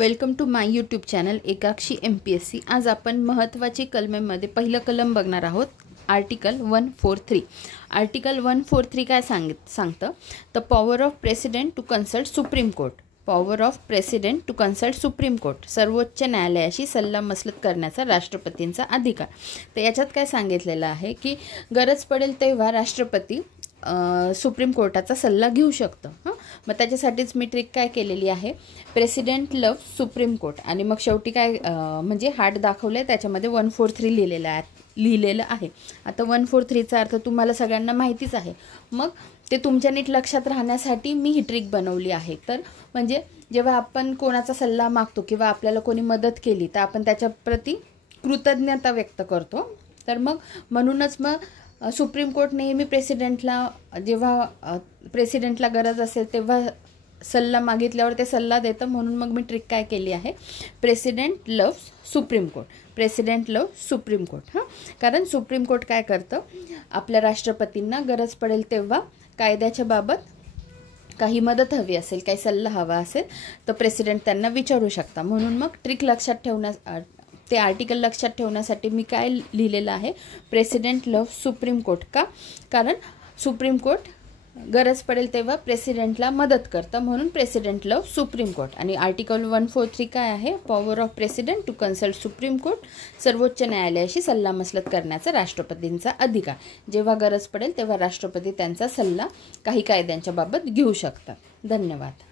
Welcome to my YouTube channel Ekakshi MPSC। आज आपण महत्त्वाची कलमेमध्ये पहिलं कलम बघणार आहोत, आर्टिकल 143। आर्टिकल 143 काय सांगतं the power of president to consult Supreme Court. Power of president to consult Supreme Court, सर्वोच्च न्यायालयाशी सल्लामसलत करण्याचा राष्ट्रपतींचा अधिकार। तर याच्यात काय सांगितलेलं आहे की गरज पडेल तेव्हा राष्ट्रपती सुप्रीम कोर्टाचा सल्ला घेऊ शकतं। मग त्याच्यासाठीच मी ट्रिक काय केलेली आहे, प्रेसिडेंट लव सुप्रीम कोर्ट आणि मग शेवटी काय म्हणजे हार्ट दाखवले, त्याच्यामध्ये 143 लिहिलेलं आहे। आता 143चा अर्थ तुम्हाला सगळ्यांना माहितीच आहे, मग ते तुमच्या नीट लक्षात राहण्यासाठी मी ही ट्रिक बनवली आहे। तर म्हणजे जेव्हा आपण कोणाचा सल्ला मागतो किंवा आपल्याला कोणी मदत केली तर आपण त्याच्या प्रती कृतज्ञता व्यक्त करतो। तर मग म्हणूनच मग सुप्रीम कोर्ट नेहमी जेव्हा प्रेसिडेंटला गरज असेल तेव्हा सल्ला मागितल्यावर ते सल्ला देतं। म्हणून मग मी ट्रिक काय केली आहे, प्रेसिडेंट लव सुप्रीम कोर्ट, प्रेसिडेंट लव सुप्रीम कोर्ट। कारण सुप्रीम कोर्ट काय करतं, आपल्या राष्ट्रपतींना गरज पडेल तेव्हा कायद्याच्या बाबत काही मदत हवी असेल, काही सल्ला हवा असेल तर प्रेसिडेंट त्यांना विचारू शकता। म्हणून मग ट्रिक लक्षात ते आर्टिकल लक्षात ठेवण्यासाठी मी काय लिहिलेलं आहे, प्रेसिडेंट लव सुप्रीम कोर्ट। का? कारण सुप्रीम कोर्ट गरज पडेल तेव्हा प्रेसिडेंटला मदत करतं, म्हणून प्रेसिडेंट लव सुप्रीम कोर्ट। आणि आर्टिकल 143 काय आहे, power of president to consult Supreme Court, सर्वोच्च न्यायालयाशी सल्लामसलत करण्याचा राष्ट्रपतींचा अधिकार। जेव्हा गरज पडेल तेव्हा राष्ट्रपती त्यांचा सल्ला काही कायद्यांच्या बाबत घेऊ शकतात। धन्यवाद।